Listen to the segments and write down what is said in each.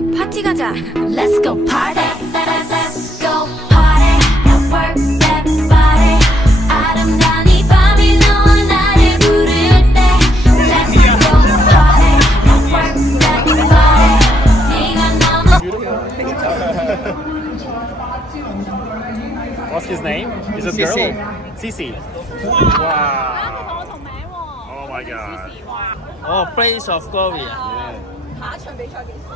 우리 파티 가자. Let's go party. Let's go party. Now work that body. 아름다운 이 밤이 너와 나를 부를 때. Let's go party. Now work that body. 네가 너무 What's his name? Is it Cici. girl? Cici. Wow. Oh my god. Oh, Place of Glory 啊！下一場比賽幾時？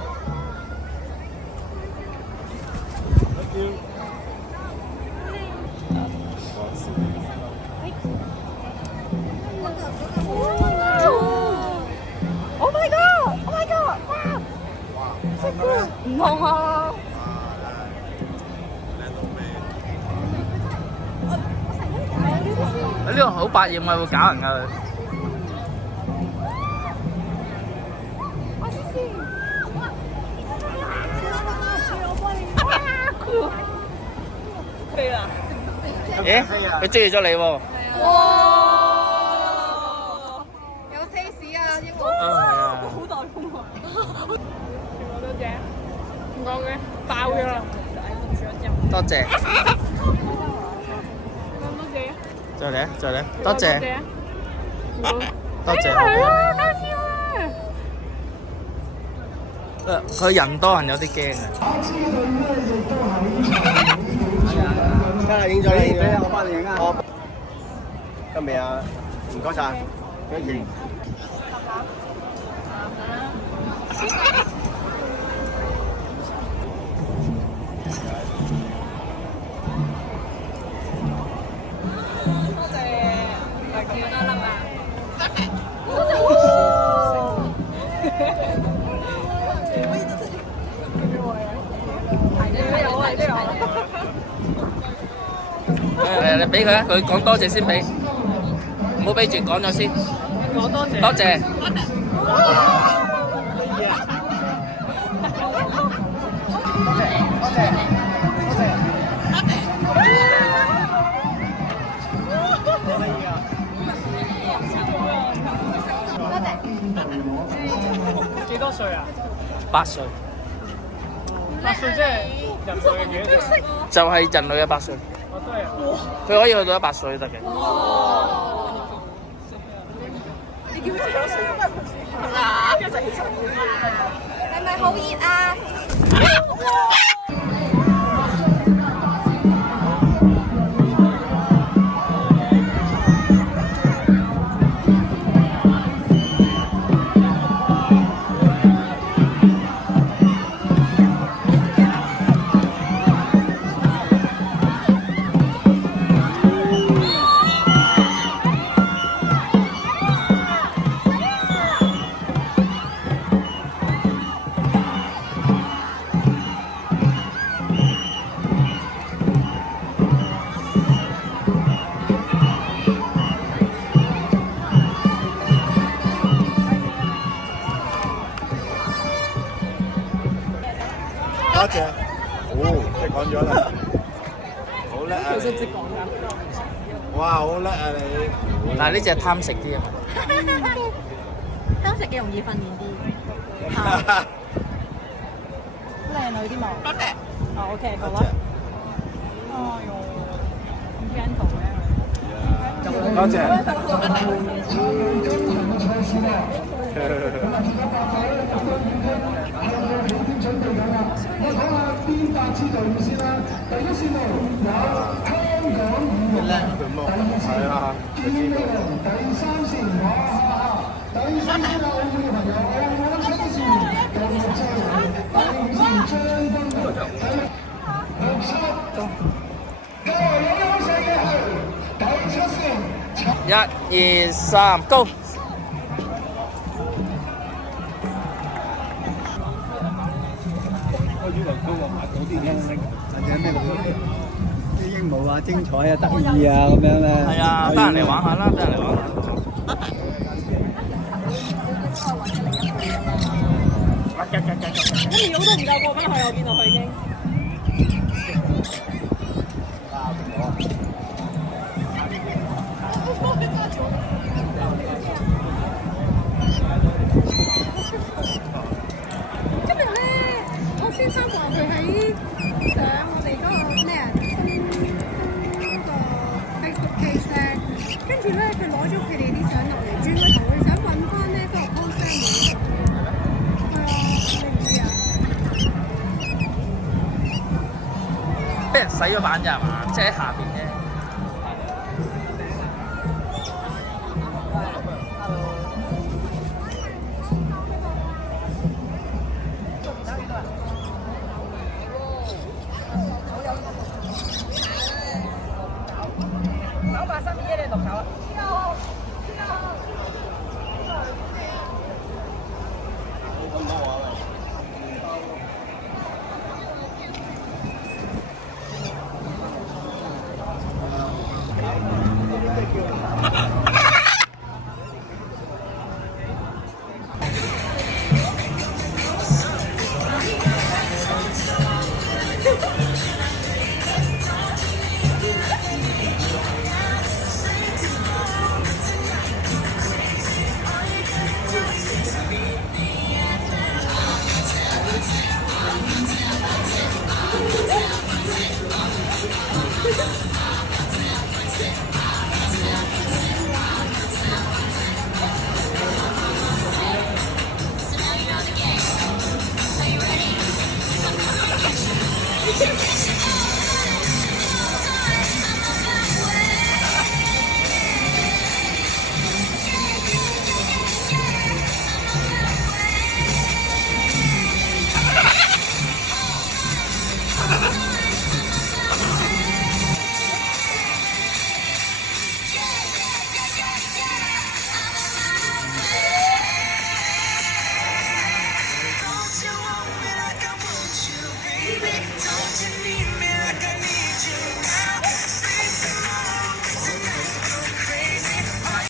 Oh my god! Oh my god! 哇！真係唔同啊！呢個好百厭啊，會搞人㗎佢。飛啦！咦？佢追住咗你喎！哇！有 taste 啊，英皇。係啊！好大風啊！多謝，唔講嘅，爆咗啦！多謝，講多謝，再嚟啊！再嚟啊！多謝，多謝。係啊，多謝啊！佢人多人有啲驚啊！得啦，影咗你，俾我幫你影啊！得未啊？唔該晒，幾影？你俾佢啊！佢講多謝先俾，唔好俾住講咗先。講多謝，多謝。幾多歲啊8歲， ？8歲即係人類嘅幾多歲？就係人類嘅8歲，我都係。佢可以去到100歲都得嘅。你叫佢幾多歲？嗱，一齊起身。係咪好熱啊？多謝。哦，即係講咗啦。好叻啊！其實識講㗎。哇，好叻啊你！但係呢只係貪食啲啊嘛。貪食嘅容易訓練啲。靚女啲毛。多謝。哦，OK，好啊。哎呦，咁 gentle 嘅。多謝。係啊，佢知道。1、2、3，Go！我以為佢話買嗰啲英式，或者咩啲鸚鵡啊、精彩啊、得意啊咁樣咧。係啊，得閒嚟玩下啦，得閒嚟玩下。一秒都唔夠過翻去，我見到佢已經。今日咧佢喺上我哋嗰個咩啊嗰個 Facebook page 咧，跟住咧佢攞咗佢哋啲相落嚟，轉個頭佢想揾翻咧嗰個 post 咧冇。係啊，你唔知啊？俾人洗咗版咋係嘛？即係喺下邊啫。Don't you want me like I want you, baby? Don't you need